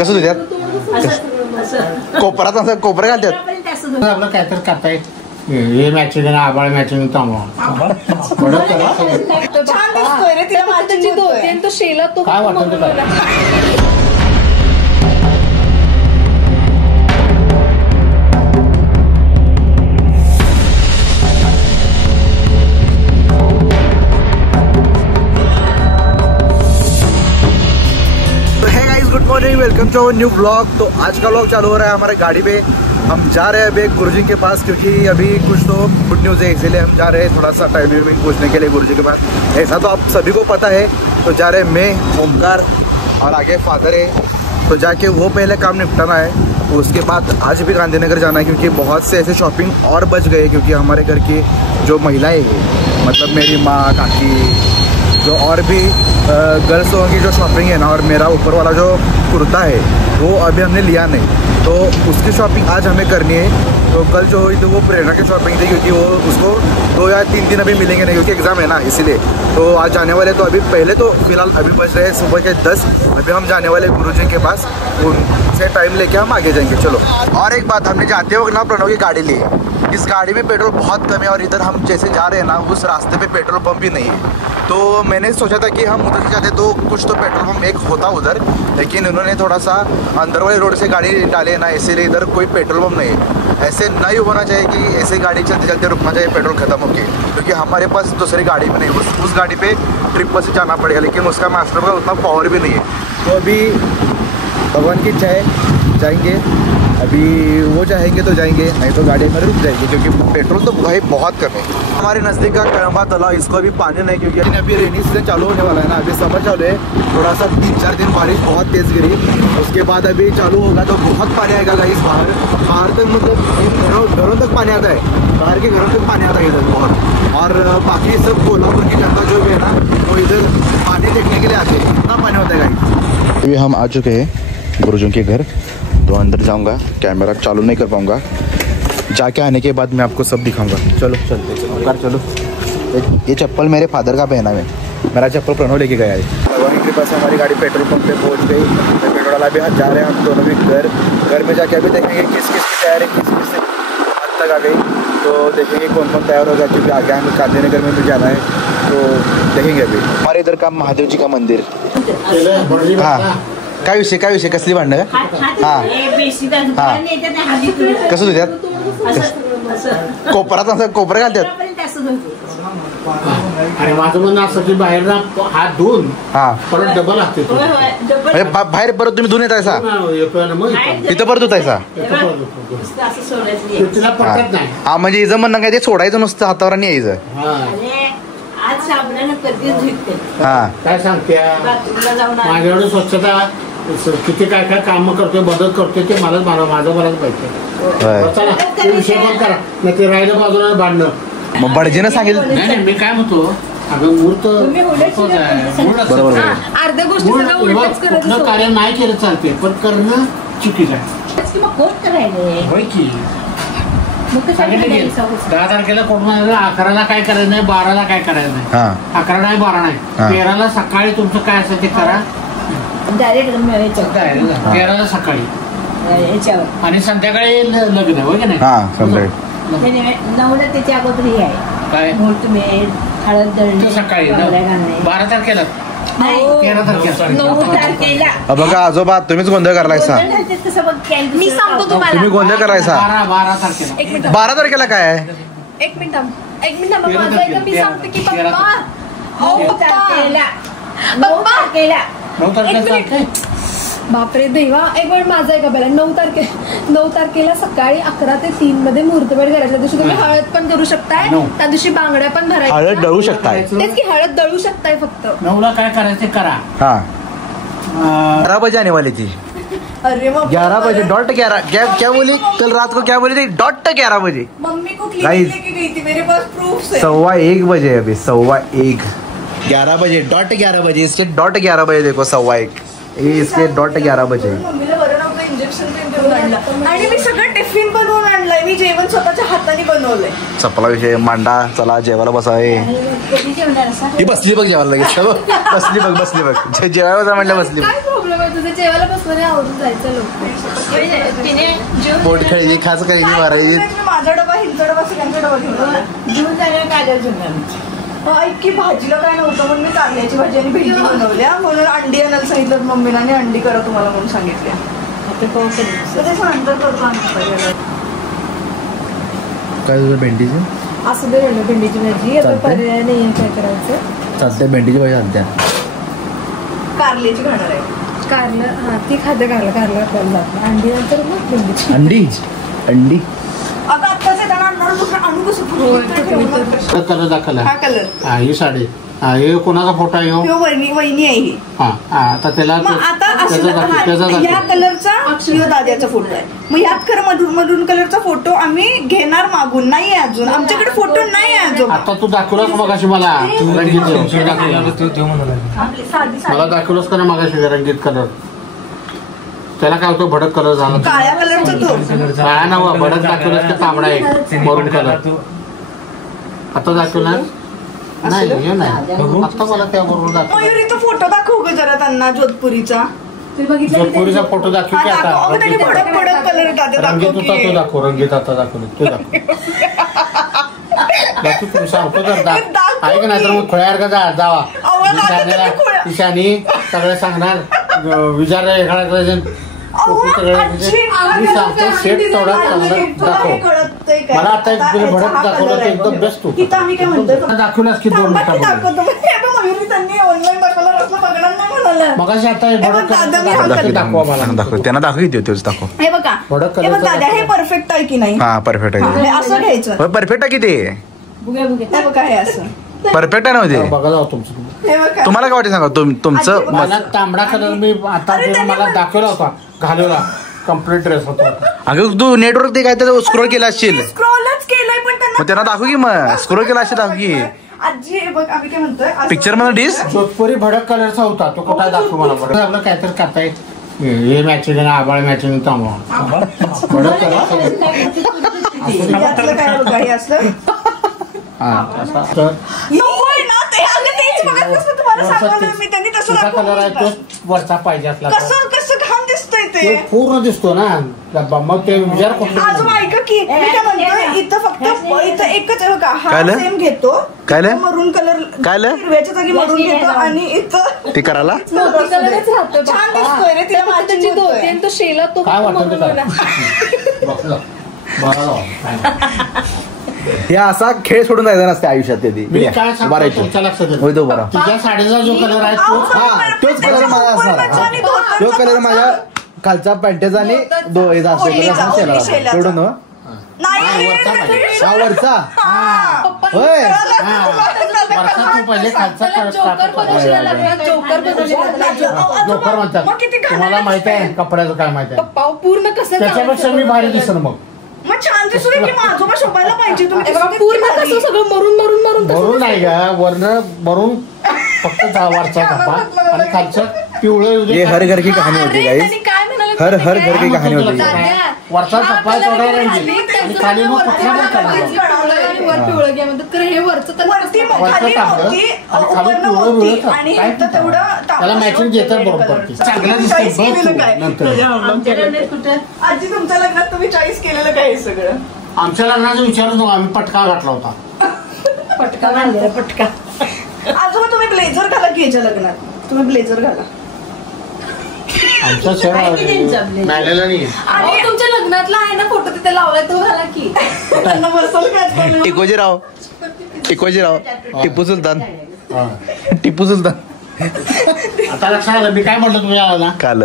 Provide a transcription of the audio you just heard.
कसं तुझ्यात कोपरात असं कोपरा घालतात आपलं काय तर करताय हे मॅचिंग आबाळ मॅचिंग चांगला काय वाटतं ते वेलकम टू न्यू ब्लॉग। तो आज का ब्लॉग चालू हो रहा है हमारे गाड़ी पे। हम जा रहे हैं अभी गुरुजी के पास, क्योंकि अभी कुछ तो गुड न्यूज़ है, इसीलिए हम जा रहे हैं थोड़ा सा टाइमिंग पूछने के लिए गुरुजी के पास। ऐसा तो आप सभी को पता है। तो जा रहे हैं मैं, ओमकार और आगे फादर है। तो जाके वो पहले काम निपटाना है, उसके बाद आज भी गांधीनगर जाना है, क्योंकि बहुत से ऐसे शॉपिंग और बच गए। क्योंकि हमारे घर की जो महिलाएँ हैं, मतलब मेरी माँ, काकी, जो और भी गर्ल्स की जो शॉपिंग है ना, और मेरा ऊपर वाला जो कुर्ता है वो अभी हमने लिया नहीं, तो उसकी शॉपिंग आज हमें करनी है। तो कल जो हुई तो वो प्रेरणा की शॉपिंग थी, क्योंकि वो उसको 2 या 3 दिन अभी मिलेंगे नहीं, क्योंकि एग्ज़ाम है ना, इसीलिए। तो आज जाने वाले, तो अभी पहले तो फिलहाल अभी बज रहे हैं सुबह के 10। अभी हम जाने वाले गुरुजी के पास, उनसे टाइम लेके हम आगे जाएंगे। चलो। और एक बात, हमने जाते वक्त ना प्रणव की गाड़ी ली। इस गाड़ी में पेट्रोल बहुत कम है, और इधर हम जैसे जा रहे हैं ना, उस रास्ते पे पेट्रोल पंप भी नहीं है। तो मैंने सोचा था कि हम उधर से जाते तो कुछ तो पेट्रोल पंप एक होता उधर, लेकिन उन्होंने थोड़ा सा अंदर वाले रोड से गाड़ी डाली है ना, इसीलिए इधर कोई पेट्रोल पंप नहीं है। ऐसे नहीं होना चाहिए कि ऐसे गाड़ी चलते चलते रुकना चाहिए पेट्रोल खत्म हो गए, क्योंकि हमारे पास दूसरी गाड़ी भी नहीं, उस गाड़ी पे ट्रिप पर से जाना पड़ेगा, लेकिन उसका मास्टर का उतना पावर भी नहीं है। तो अभी भगवान की इच्छा है, जाएंगे। अभी वो चाहेंगे तो जाएंगे, नहीं तो गाड़ी में रुक जाएंगे, क्योंकि पेट्रोल तो भाई बहुत कम है। हमारे नज़दीक का कड़ंबा तालाब, इसको अभी पानी नहीं, क्योंकि अभी रेनी सीजन चालू होने वाला है ना, अभी समर चालू है। थोड़ा सा 3-4 दिन बारिश बहुत तेज़ गिरी, उसके बाद अभी चालू होगा तो बहुत पानी आएगा गाइस। बाहर तक, मतलब घरों तक पानी आता है, बाहर के घरों तक पानी आता है इधर बहुत। और बाकी सब कोल्हापुर की जनता जो भी है ना, वो इधर पानी देखने के लिए आते हैं, इतना पानी होता है गाइस। अभी हम आ चुके हैं गुरुजी के घर, तो अंदर जाऊंगा, कैमरा चालू नहीं कर पाऊंगा। जाके आने के बाद मैं आपको सब दिखाऊंगा। चलो चलते कार, चलो। ये चप्पल मेरे फादर का पहना है, मेरा चप्पल प्रणव लेके गया है। वहीं के पास हमारी गाड़ी पेट्रोल पंप पे पहुंच गई। तो पेट्रोल वाला भी जा रहे हैं हम दोनों भी घर में जाके अभी देखेंगे किस किस की तैयारी, किस किस से हद तक आ गई। तो देखेंगे कौन कौन तैयार होगा, क्योंकि आगे हमें गांधीनगर में भी जाना है, तो देखेंगे। अभी हमारे इधर का महादेव जी का मंदिर। हाँ, काय विषय कसली भांडणं का? हां हां, कसं तुझ्यात कोपरात असं कोपरा घालतात? अरे माझं म्हणणं असं की बाहेर हात धुवून परत डबल असते, बाहेर परत तुम्ही धुवून येतायसा, तिथं परत धुतायसा? तिला पटत नाही. हा, म्हणजे हिचं म्हणणं काय, ते सोडायचं नुसतं हातावर आणि यायचं. हा, काय सांगते माझ्याकडे स्वच्छता किती काय काय काम करतोय, बदल करतोय, ते मलाच मलाच पाहिजे. चला विषय पण करा, नाही ते राहिलं बाजूला भांडणं. मग बडजीनं सांगितलं नाही, मी काय म्हणतो, अगं मूर्त कुठलं कार्य नाही केलं चालते, पण करणं चुकीचं आहे. होय की 10 तारखेला कोण 11ला काय करायचं नाही, 12ला काय करायचं नाही, 11 नाही 12 नाही, 13ला सकाळी तुमचं काय असेल ते करा, 13ला सकाळी, आणि संध्याकाळी लग्न होय की नाही? त्याच्या अगोदर हे आहे काय हळद दळणी सकाळी 12 तारखेला 9 तारखेला. बघा आजोबा, तुम्हीच गोंधळ करायचा. मी सांगतो तुम्हाला, तुम्ही गोंधळ करायचा. 12 तारखेला 12 तारखेला काय आहे? एक मिनिट माझं एकदा मी सांगते की पप्पा, 9 तारखेला बापरे देवा, एक वेळ माझा आहे का पहिला. 9 तारखेला सकाळी 11 ते 3 मध्ये मुहूर्तमेढ करायचा. त्या दिवशी तुम्ही हळद पण करू शकताय, त्या दिवशी बांगड्या पण भरायच्या. हळद दळू शकताय? तेच की, हळद दळू शकताय फक्त. 9ला काय करायचं करा. हाँ, 11 बजे आने वाली थी. अरे 11 बजे डॉट 11, क्या बोली कल रात को, क्या बोली थी? डॉट 11 बजे. मम्मी को लेके गई थी, मेरे पास प्रूफ है. 1:15 बजे, अभी 1:15. 11 बजे डॉट 11 बजे, इसके डॉट 11 बजे देखो, 1:15. इसके डॉट 11 बजे. मम्मीला बरं नव्हतं, इंजेक्शन पण देऊन आणलं, आणि मी सगळं टिफिन बनवून आणलंय. मी जेवण स्वतःच्या हाताने बनवलंय. चपला विषय मांडा, चला जेवायला बसावे. ती बसली बघ जेवायला लगेच, बसली बघ जेवायला म्हटलं बसली. काय प्रॉब्लेम आहे तुझं जेवायला बसलं आवडून जायचं लोक पोट खेळली खास काही मारायची. माझा डबा हिंचा डबा सगळ्यांचा डबा घेऊन जाण्या काजल की भाजीला काय नव्हतं म्हणून मी कारल्याची भाजी आणि भेंडी बनवल्या म्हणून अंडी आणायला सांगितलं मम्मीला आणि अंडी करा तुम्हाला म्हणून सांगितल्या ते नंतर करतो आम्ही. काय तुझं भेंडीची असं दे म्हणलं भेंडीची भाजी आता पर्याय नाही काय करायचं. चालते भेंडीची भाजी आणत्या. कारल्याची खाणार आहे कारलं हा ती खाते कारलं आपल्याला जात अंडी नंतर मग भेंडीची अंडी आता आत्ताच येताना आणणार दुसरं आणू कसं कलर दाखवला. हा कलर हा ही साडी हा हे कोणाचा फोटो आहे वहिनी आहे ही. हा आता त्याला आता ह्या कलरचा दाद्याचा फोटो आहे मग ह्यात खरं मधून कलरचा फोटो आम्ही घेणार मागून नाही आहे अजून आमच्याकडे फोटो नाही आहे अजून. आता तू दाखवलास मगाशी मला रंगीत मला दाखवलंस का ना मगाशी रंगीत कलर त्याला काय होतं भडक कलर झाला काळ्या कलरचा तो काळा नवा भडक दाखवलंस का तांबडा आहे मरून कलर आता दाखवणार नाही हे नाही आता मला त्याबरोबर दाखव. मयुरीचा फोटो दाखवू का जरा त्यांना जोधपुरीचा जोधपुरीचा फोटो दाखव की आता रंगीत होता तो दाखव रंगीत आता दाखवलं तो दाखव तू सांगतो तर आहे का नाही तर मग खोळ्यासारखा जावा ईशानी सगळे सांगणार विचार मी सांगतो शेट थोडा चांगला दाखव मला आता एक भडक दाखवलं तर एकदम बेस्ट तू दाखवलास की 2 मिनिटात मग आता भडक दाखवा मला दाखव त्यांना दाखव किती होते दाखव. हे बघा दादा हे परफेक्ट आहे की नाही. हा परफेक्ट आहे असं घ्यायचं परफेक्ट आहे किती हे बघा हे असं परफेक्ट आहे ना मध्ये बघा जाऊ तुमचं तुम्हाला काय वाटतं सांगा तुमचं मला तांबडा कलर मी आता मला दाखवला होता घालवला कम्प्लीट ड्रेस होता. अगं तू नेटवर्क ते काय तर स्क्रोल केला असशील स्क्रोलच केलंय पण त्यांना दाखव की मग स्क्रोल केला असेल दाखव की आजी बघ आम्ही काय म्हणतोय पिक्चर मध्ये डिस जोधपुरी भडक कलरचा होता तो कुठे दाखव मला भडक आपलं काय तर करताय हे मॅचिंग आणि आबाळ मॅचिंग थांबवा भडक कलर काय बघा हे असलं कलर आहे तो वरचा पाहिजे असला कसं घाम दिसतंय ते पूर्ण दिसतो ना मग ते विचार अजून ऐका की मी काय म्हणतोय इथं फक्त इथं एकच आहे बघा हा सेम घेतो काय मरून कलर हिरव्याच्या जागी मरून घेतो आणि इथं ते करायला छान दिसतोय रे तिला माझी तो शेला तो काय वाटत हे असा खेळ सोडून जायचा नसते आयुष्यात कधी तुमच्या लक्षात तुझ्या साडीचा जो कलर आहे तोच कलर माझा असणार तो कलर माझ्या खालच्या पॅन्टेचा आणि तेवढं ना वरचा होय पहिले खालचा जोकर म्हणतात तुम्हाला माहित आहे कपड्याचं काय माहित आहे पूर्ण कसं त्याच्यापेक्षा मी भारी दिसन मग छान दिसू की माझोबा शोभायला पाहिजे तुम्ही पूर्ण कसं सगळं मरून नाही का वर्ण मरून फक्त वरचा कपा आणि खालचं पिवळं हर घर की कहाणी होती गाईस हर घर की कहाणी होती वरचा कपा थोडा रंगीत आणि खाली मग कुठला पण करणार त्याला मॅचिंग घेतात बरोबर आजी तुमच्या लग्नात तुम्ही चॉईस केलेलं काय सगळं आमच्या लग्नाचा विचार नको आम्ही पटका घातला होता पटका आजोबा तुम्ही ब्लेझर घाला की याच्या लग्नात तुम्ही ब्लेझर घाला आमचा सर मिळालेला नाही आणि तुमच्या लग्नातला आहे ना फोटो तिथे लावलाय तो घाला की त्यांना बसल काय टिकोजीराव टिपू सुलतान आता लक्षात आलं मी काय म्हटलं तुम्ही आला काल